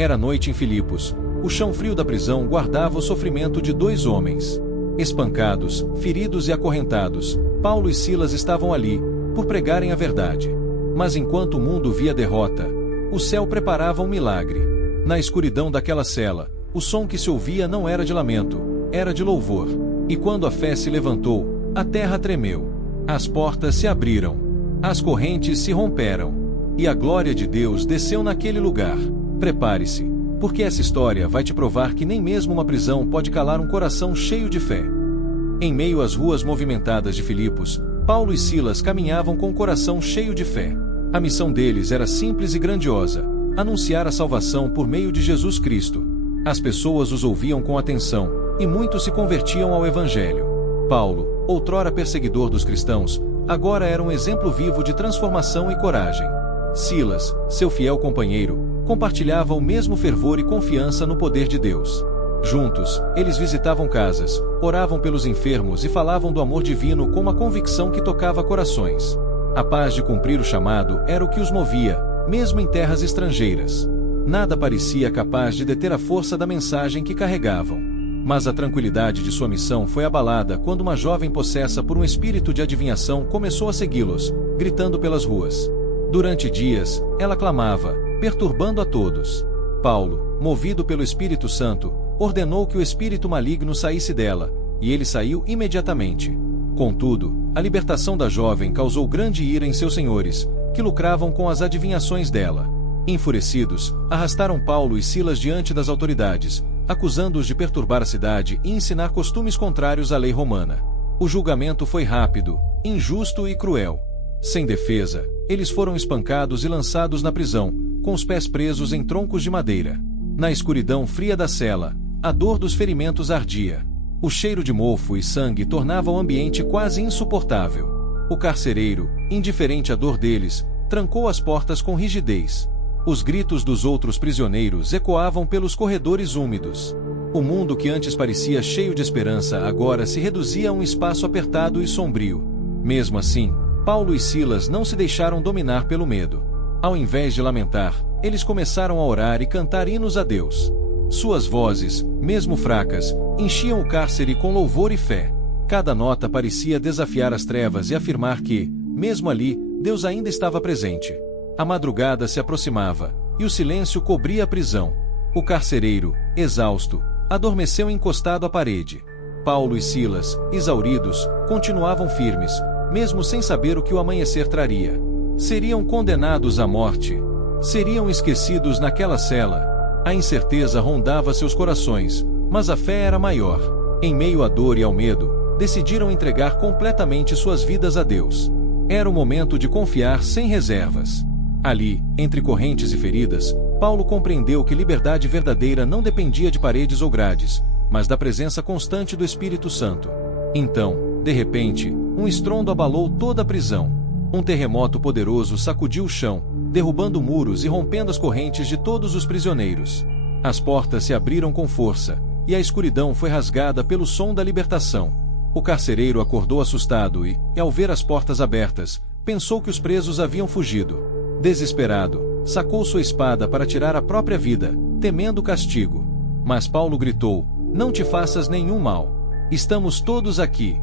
Era noite em Filipos. O chão frio da prisão guardava o sofrimento de 2 homens. Espancados, feridos e acorrentados, Paulo e Silas estavam ali, por pregarem a verdade. Mas enquanto o mundo via derrota, o céu preparava um milagre. Na escuridão daquela cela, o som que se ouvia não era de lamento, era de louvor. E quando a fé se levantou, a terra tremeu. As portas se abriram. As correntes se romperam. E a glória de Deus desceu naquele lugar. Prepare-se, porque essa história vai te provar que nem mesmo uma prisão pode calar um coração cheio de fé. Em meio às ruas movimentadas de Filipos, Paulo e Silas caminhavam com o coração cheio de fé. A missão deles era simples e grandiosa: anunciar a salvação por meio de Jesus Cristo. As pessoas os ouviam com atenção, e muitos se convertiam ao Evangelho. Paulo, outrora perseguidor dos cristãos, agora era um exemplo vivo de transformação e coragem. Silas, seu fiel companheiro, compartilhava o mesmo fervor e confiança no poder de Deus. Juntos, eles visitavam casas, oravam pelos enfermos e falavam do amor divino com uma convicção que tocava corações. A paz de cumprir o chamado era o que os movia, mesmo em terras estrangeiras. Nada parecia capaz de deter a força da mensagem que carregavam. Mas a tranquilidade de sua missão foi abalada quando uma jovem possessa por um espírito de adivinhação começou a segui-los, gritando pelas ruas. Durante dias, ela clamava, perturbando a todos. Paulo, movido pelo Espírito Santo, ordenou que o espírito maligno saísse dela, e ele saiu imediatamente. Contudo, a libertação da jovem causou grande ira em seus senhores, que lucravam com as adivinhações dela. Enfurecidos, arrastaram Paulo e Silas diante das autoridades, acusando-os de perturbar a cidade e ensinar costumes contrários à lei romana. O julgamento foi rápido, injusto e cruel. Sem defesa, eles foram espancados e lançados na prisão, com os pés presos em troncos de madeira. Na escuridão fria da cela, a dor dos ferimentos ardia. O cheiro de mofo e sangue tornava o ambiente quase insuportável. O carcereiro, indiferente à dor deles, trancou as portas com rigidez. Os gritos dos outros prisioneiros ecoavam pelos corredores úmidos. O mundo que antes parecia cheio de esperança agora se reduzia a um espaço apertado e sombrio. Mesmo assim, Paulo e Silas não se deixaram dominar pelo medo. Ao invés de lamentar, eles começaram a orar e cantar hinos a Deus. Suas vozes, mesmo fracas, enchiam o cárcere com louvor e fé. Cada nota parecia desafiar as trevas e afirmar que, mesmo ali, Deus ainda estava presente. A madrugada se aproximava, e o silêncio cobria a prisão. O carcereiro, exausto, adormeceu encostado à parede. Paulo e Silas, exauridos, continuavam firmes, mesmo sem saber o que o amanhecer traria. Seriam condenados à morte. Seriam esquecidos naquela cela. A incerteza rondava seus corações, mas a fé era maior. Em meio à dor e ao medo, decidiram entregar completamente suas vidas a Deus. Era o momento de confiar sem reservas. Ali, entre correntes e feridas, Paulo compreendeu que liberdade verdadeira não dependia de paredes ou grades, mas da presença constante do Espírito Santo. Então, de repente, um estrondo abalou toda a prisão. Um terremoto poderoso sacudiu o chão, derrubando muros e rompendo as correntes de todos os prisioneiros. As portas se abriram com força, e a escuridão foi rasgada pelo som da libertação. O carcereiro acordou assustado e, ao ver as portas abertas, pensou que os presos haviam fugido. Desesperado, sacou sua espada para tirar a própria vida, temendo o castigo. Mas Paulo gritou: "Não te faças nenhum mal. Estamos todos aqui."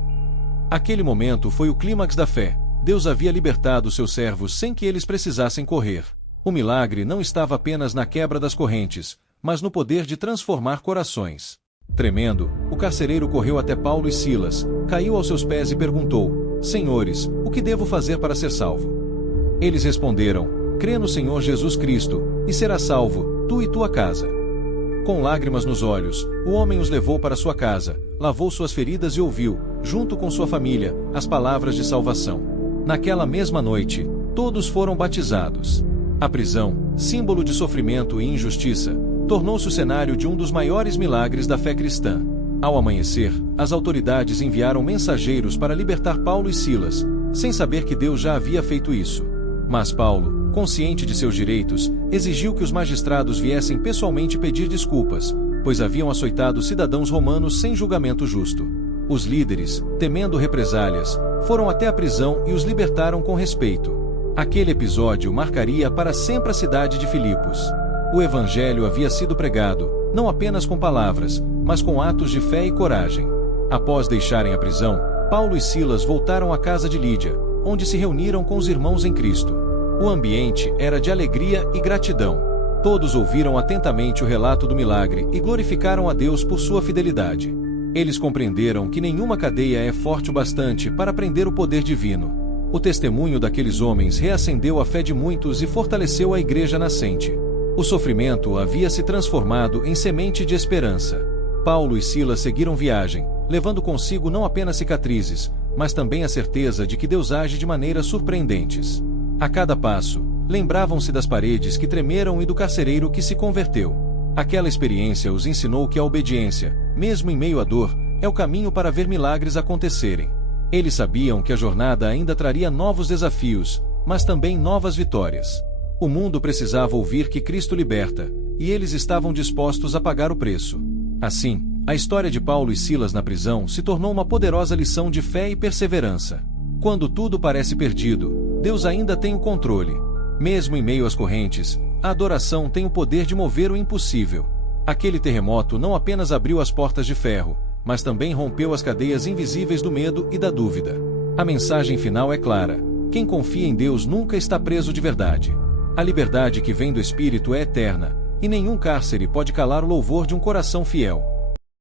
Aquele momento foi o clímax da fé. Deus havia libertado seus servos sem que eles precisassem correr. O milagre não estava apenas na quebra das correntes, mas no poder de transformar corações. Tremendo, o carcereiro correu até Paulo e Silas, caiu aos seus pés e perguntou: "Senhores, o que devo fazer para ser salvo?" Eles responderam: "Crê no Senhor Jesus Cristo, e serás salvo, tu e tua casa." Com lágrimas nos olhos, o homem os levou para sua casa, lavou suas feridas e ouviu, junto com sua família, as palavras de salvação. Naquela mesma noite, todos foram batizados. A prisão, símbolo de sofrimento e injustiça, tornou-se o cenário de um dos maiores milagres da fé cristã. Ao amanhecer, as autoridades enviaram mensageiros para libertar Paulo e Silas, sem saber que Deus já havia feito isso. Mas Paulo, consciente de seus direitos, exigiu que os magistrados viessem pessoalmente pedir desculpas, pois haviam açoitado cidadãos romanos sem julgamento justo. Os líderes, temendo represálias, foram até a prisão e os libertaram com respeito. Aquele episódio marcaria para sempre a cidade de Filipos. O Evangelho havia sido pregado, não apenas com palavras, mas com atos de fé e coragem. Após deixarem a prisão, Paulo e Silas voltaram à casa de Lídia, onde se reuniram com os irmãos em Cristo. O ambiente era de alegria e gratidão. Todos ouviram atentamente o relato do milagre e glorificaram a Deus por sua fidelidade. Eles compreenderam que nenhuma cadeia é forte o bastante para prender o poder divino. O testemunho daqueles homens reacendeu a fé de muitos e fortaleceu a igreja nascente. O sofrimento havia se transformado em semente de esperança. Paulo e Silas seguiram viagem, levando consigo não apenas cicatrizes, mas também a certeza de que Deus age de maneiras surpreendentes. A cada passo, lembravam-se das paredes que tremeram e do carcereiro que se converteu. Aquela experiência os ensinou que a obediência, mesmo em meio à dor, é o caminho para ver milagres acontecerem. Eles sabiam que a jornada ainda traria novos desafios, mas também novas vitórias. O mundo precisava ouvir que Cristo liberta, e eles estavam dispostos a pagar o preço. Assim, a história de Paulo e Silas na prisão se tornou uma poderosa lição de fé e perseverança. Quando tudo parece perdido, Deus ainda tem o controle. Mesmo em meio às correntes, a adoração tem o poder de mover o impossível. Aquele terremoto não apenas abriu as portas de ferro, mas também rompeu as cadeias invisíveis do medo e da dúvida. A mensagem final é clara: quem confia em Deus nunca está preso de verdade. A liberdade que vem do Espírito é eterna, e nenhum cárcere pode calar o louvor de um coração fiel.